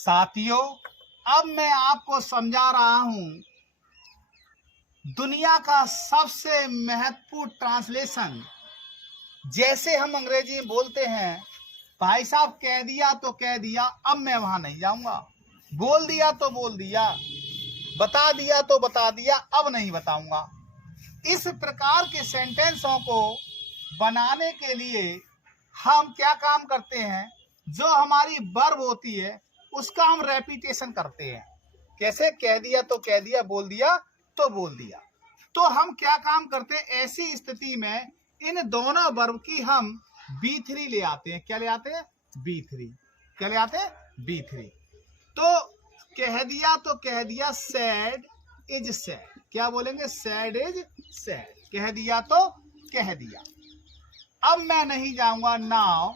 साथियों, अब मैं आपको समझा रहा हूं दुनिया का सबसे महत्वपूर्ण ट्रांसलेशन। जैसे हम अंग्रेजी में बोलते हैं, भाई साहब कह दिया तो कह दिया, अब मैं वहां नहीं जाऊंगा। बोल दिया तो बोल दिया, बता दिया तो बता दिया, अब नहीं बताऊंगा। इस प्रकार के सेंटेंसों को बनाने के लिए हम क्या काम करते हैं, जो हमारी वर्ब होती है उसका हम रेपिटेशन करते हैं। कैसे? कह दिया तो कह दिया, बोल दिया तो बोल दिया। तो हम क्या काम करते हैं, ऐसी स्थिति में इन दोनों वर्ब की हम B3 ले आते हैं। क्या ले आते हैं? B3। क्या ले आते हैं? B3। तो कह दिया तो कह दिया, सैड इज सैड। क्या बोलेंगे? Sad is sad. कह दिया तो कह दिया। अब मैं नहीं जाऊंगा, now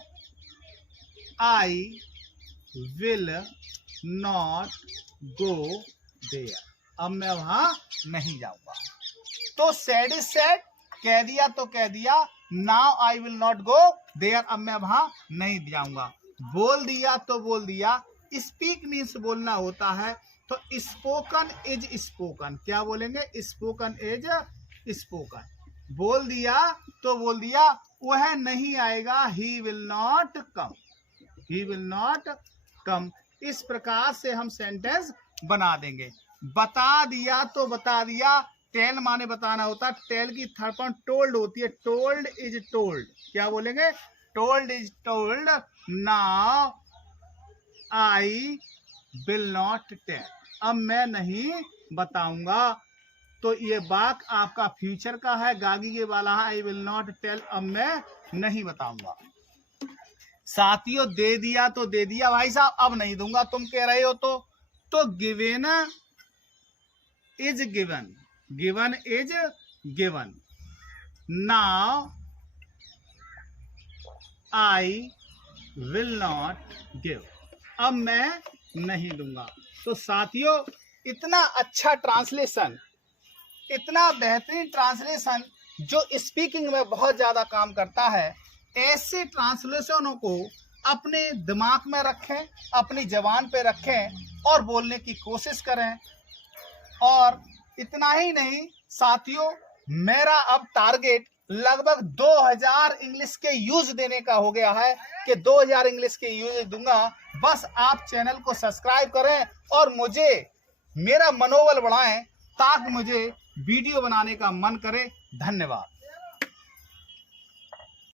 I will not go there. अब मैं वहां नहीं जाऊंगा। तो सैड इज सैड, कह दिया तो कह दिया, now I will not go there, अब मैं वहां नहीं जाऊंगा। बोल दिया तो बोल दिया। स्पीक मीन्स बोलना होता है, तो स्पोकन इज स्पोकन। क्या बोलेंगे? Spoken is spoken. बोल दिया तो बोल दिया, वह नहीं आएगा, he will not come. He will not come. इस प्रकार से हम सेंटेंस बना देंगे। बता दिया तो बता दिया, टेल माने बताना होता है। टेल की थर्ड फॉर्म टोल्ड होती है। Told is told. क्या बोलेंगे? Told is told, now I will not tell. अब मैं नहीं बताऊंगा। तो ये वाक्य आपका फ्यूचर का है, गागी के वाला है, आई विल नॉट टेल, अब मैं नहीं बताऊंगा। साथियों, दे दिया तो दे दिया, भाई साहब अब नहीं दूंगा, तुम कह रहे हो तो given is given. Given is given, now I will not give, अब मैं नहीं दूंगा। तो साथियों, इतना अच्छा ट्रांसलेशन, इतना बेहतरीन ट्रांसलेशन जो स्पीकिंग में बहुत ज्यादा काम करता है, ऐसे ट्रांसलेशनों को अपने दिमाग में रखें, अपनी जबान पे रखें और बोलने की कोशिश करें। और इतना ही नहीं साथियों, मेरा अब टारगेट लगभग 2000 इंग्लिश के यूज देने का हो गया है कि 2000 इंग्लिश के यूज दूंगा। बस आप चैनल को सब्सक्राइब करें और मुझे मेरा मनोबल बढ़ाएं, ताकि मुझे वीडियो बनाने का मन करे। धन्यवाद।